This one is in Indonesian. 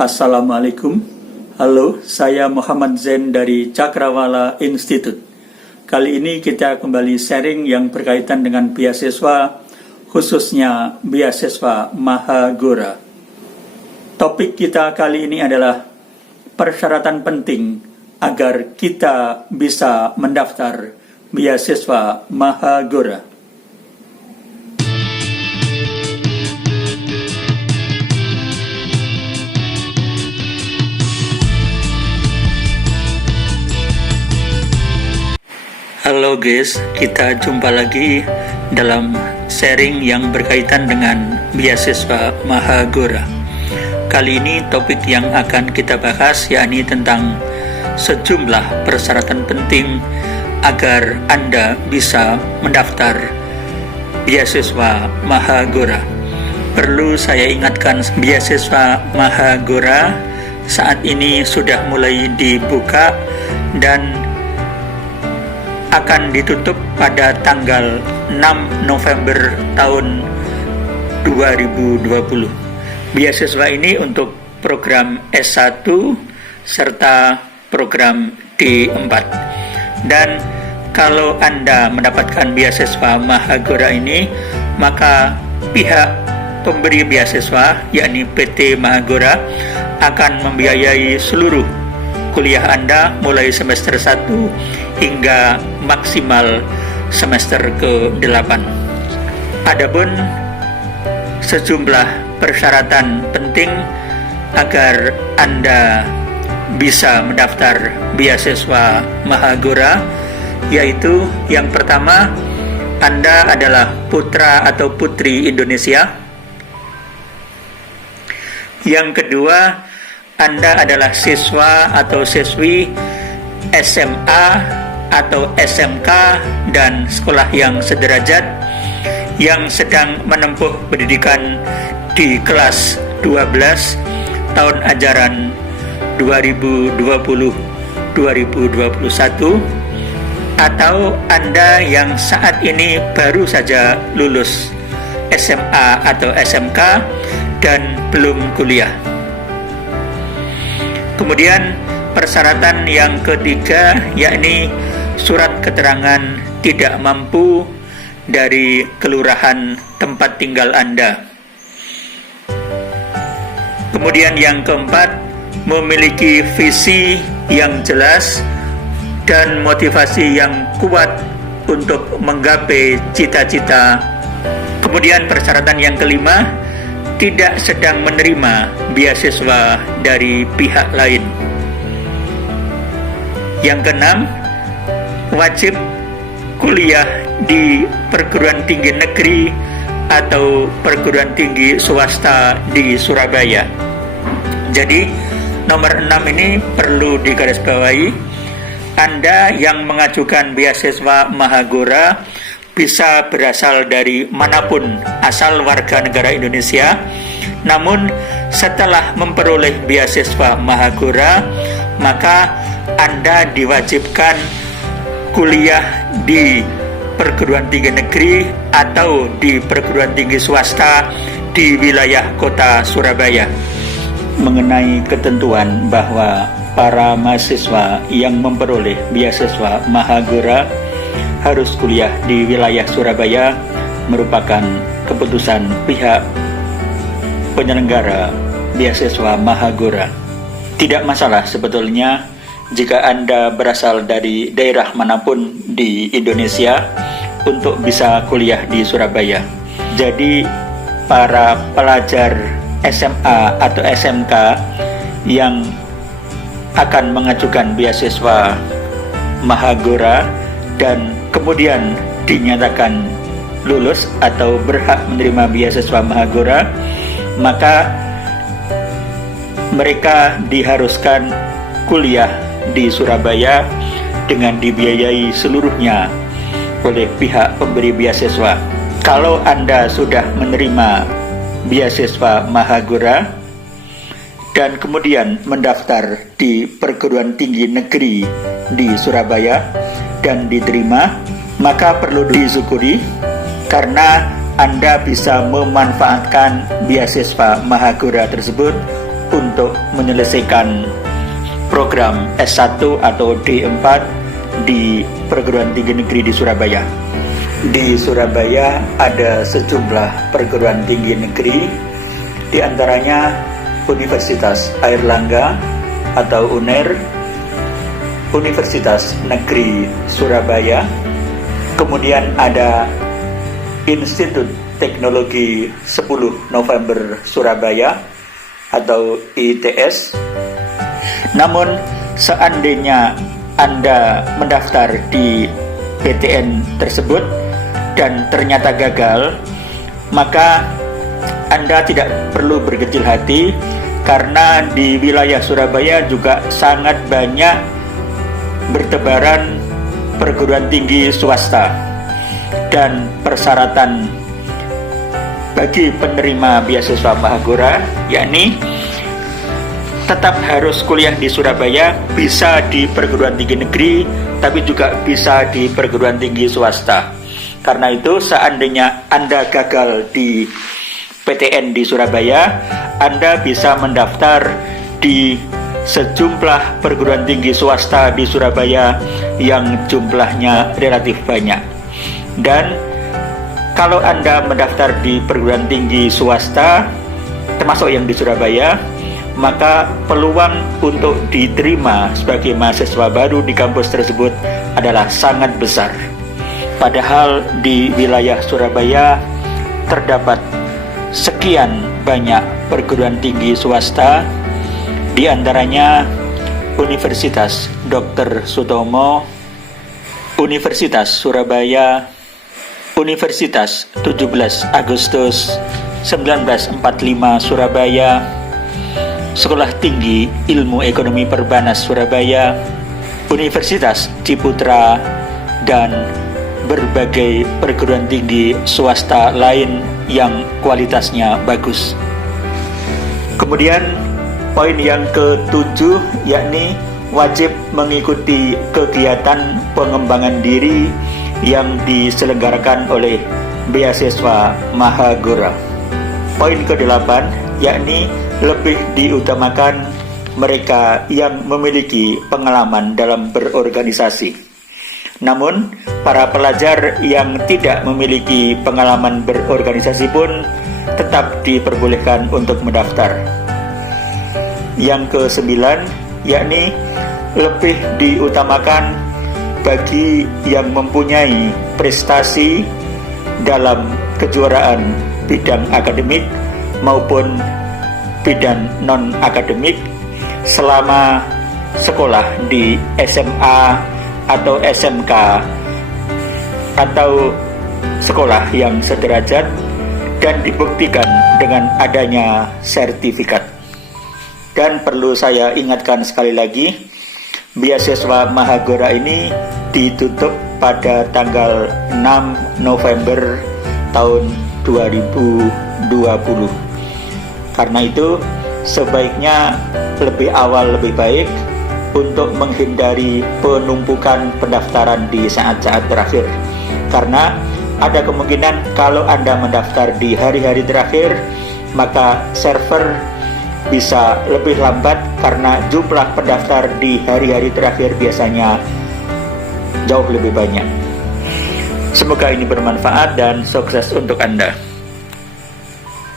Assalamualaikum. Halo, saya Muhammad Zain dari Cakrawala Institute. Kali ini kita kembali sharing yang berkaitan dengan beasiswa, khususnya beasiswa Mahagora. Topik kita kali ini adalah persyaratan penting agar kita bisa mendaftar beasiswa Mahagora. Halo guys, kita jumpa lagi dalam sharing yang berkaitan dengan beasiswa Mahagora. Kali ini topik yang akan kita bahas yakni tentang sejumlah persyaratan penting agar Anda bisa mendaftar beasiswa Mahagora. Perlu saya ingatkan, beasiswa Mahagora saat ini sudah mulai dibuka dan akan ditutup pada tanggal 6 November tahun 2020. Beasiswa ini untuk program S1 serta program D4. Dan kalau Anda mendapatkan beasiswa Mahagora ini, maka pihak pemberi beasiswa yakni PT Mahagora akan membiayai seluruh kuliah Anda mulai semester 1 hingga maksimal semester ke-8. Adapun sejumlah persyaratan penting agar Anda bisa mendaftar beasiswa Mahagora, yaitu yang pertama, Anda adalah putra atau putri Indonesia. Yang kedua, Anda adalah siswa atau siswi SMA atau SMK dan sekolah yang sederajat yang sedang menempuh pendidikan di kelas 12 tahun ajaran 2020-2021, atau Anda yang saat ini baru saja lulus SMA atau SMK dan belum kuliah. Kemudian persyaratan yang ketiga yakni surat keterangan tidak mampu dari kelurahan tempat tinggal Anda. Kemudian yang keempat, memiliki visi yang jelas dan motivasi yang kuat untuk menggapai cita-cita. Kemudian persyaratan yang kelima, tidak sedang menerima beasiswa dari pihak lain. Yang keenam, wajib kuliah di perguruan tinggi negeri atau perguruan tinggi swasta di Surabaya. Jadi nomor 6 ini perlu digarisbawahi. Anda yang mengajukan beasiswa Mahagora bisa berasal dari manapun asal warga negara Indonesia. Namun setelah memperoleh beasiswa Mahagora, maka Anda diwajibkan kuliah di perguruan tinggi negeri atau di perguruan tinggi swasta di wilayah kota Surabaya. Mengenai ketentuan bahwa para mahasiswa yang memperoleh beasiswa Mahagora harus kuliah di wilayah Surabaya merupakan keputusan pihak penyelenggara beasiswa Mahagora. Tidak masalah sebetulnya jika Anda berasal dari daerah manapun di Indonesia untuk bisa kuliah di Surabaya. Jadi para pelajar SMA atau SMK yang akan mengajukan beasiswa Mahagora dan kemudian dinyatakan lulus atau berhak menerima beasiswa Mahagora, maka mereka diharuskan kuliah di Surabaya dengan dibiayai seluruhnya oleh pihak pemberi beasiswa. Kalau Anda sudah menerima beasiswa Mahagora dan kemudian mendaftar di perguruan tinggi negeri di Surabaya dan diterima, maka perlu disyukuri karena Anda bisa memanfaatkan beasiswa Mahagora tersebut untuk menyelesaikan program S1 atau D4 di perguruan tinggi negeri di Surabaya. Di Surabaya ada sejumlah perguruan tinggi negeri, di antaranya Universitas Airlangga atau UNER, Universitas Negeri Surabaya, kemudian ada Institut Teknologi 10 November Surabaya atau ITS. Namun seandainya Anda mendaftar di PTN tersebut dan ternyata gagal, maka Anda tidak perlu berkecil hati, karena di wilayah Surabaya juga sangat banyak bertebaran perguruan tinggi swasta, dan persyaratan bagi penerima beasiswa Mahagora yakni tetap harus kuliah di Surabaya, bisa di perguruan tinggi negeri, tapi juga bisa di perguruan tinggi swasta. Karena itu seandainya Anda gagal di PTN di Surabaya, Anda bisa mendaftar di sejumlah perguruan tinggi swasta di Surabaya yang jumlahnya relatif banyak. Dan kalau Anda mendaftar di perguruan tinggi swasta, termasuk yang di Surabaya, maka peluang untuk diterima sebagai mahasiswa baru di kampus tersebut adalah sangat besar. Padahal di wilayah Surabaya terdapat sekian banyak perguruan tinggi swasta, di antaranya Universitas Dr. Sutomo, Universitas Surabaya, Universitas 17 Agustus 1945 Surabaya, Sekolah Tinggi Ilmu Ekonomi Perbanas Surabaya, Universitas Ciputra, dan berbagai perguruan tinggi swasta lain yang kualitasnya bagus. Kemudian poin yang ke-7 yakni wajib mengikuti kegiatan pengembangan diri yang diselenggarakan oleh beasiswa Mahagora. Poin ke-8 yakni lebih diutamakan mereka yang memiliki pengalaman dalam berorganisasi. Namun, para pelajar yang tidak memiliki pengalaman berorganisasi pun tetap diperbolehkan untuk mendaftar. Yang ke-9 yakni lebih diutamakan bagi yang mempunyai prestasi dalam kejuaraan bidang akademik maupun bidang non-akademik selama sekolah di SMA atau SMK atau sekolah yang sederajat dan dibuktikan dengan adanya sertifikat. Dan perlu saya ingatkan sekali lagi, beasiswa Mahagora ini ditutup pada tanggal 6 November tahun 2020. Karena itu sebaiknya lebih awal lebih baik untuk menghindari penumpukan pendaftaran di saat-saat terakhir. Karena ada kemungkinan kalau Anda mendaftar di hari-hari terakhir, maka server bisa lebih lambat karena jumlah pendaftar di hari-hari terakhir biasanya jauh lebih banyak. Semoga ini bermanfaat dan sukses untuk Anda.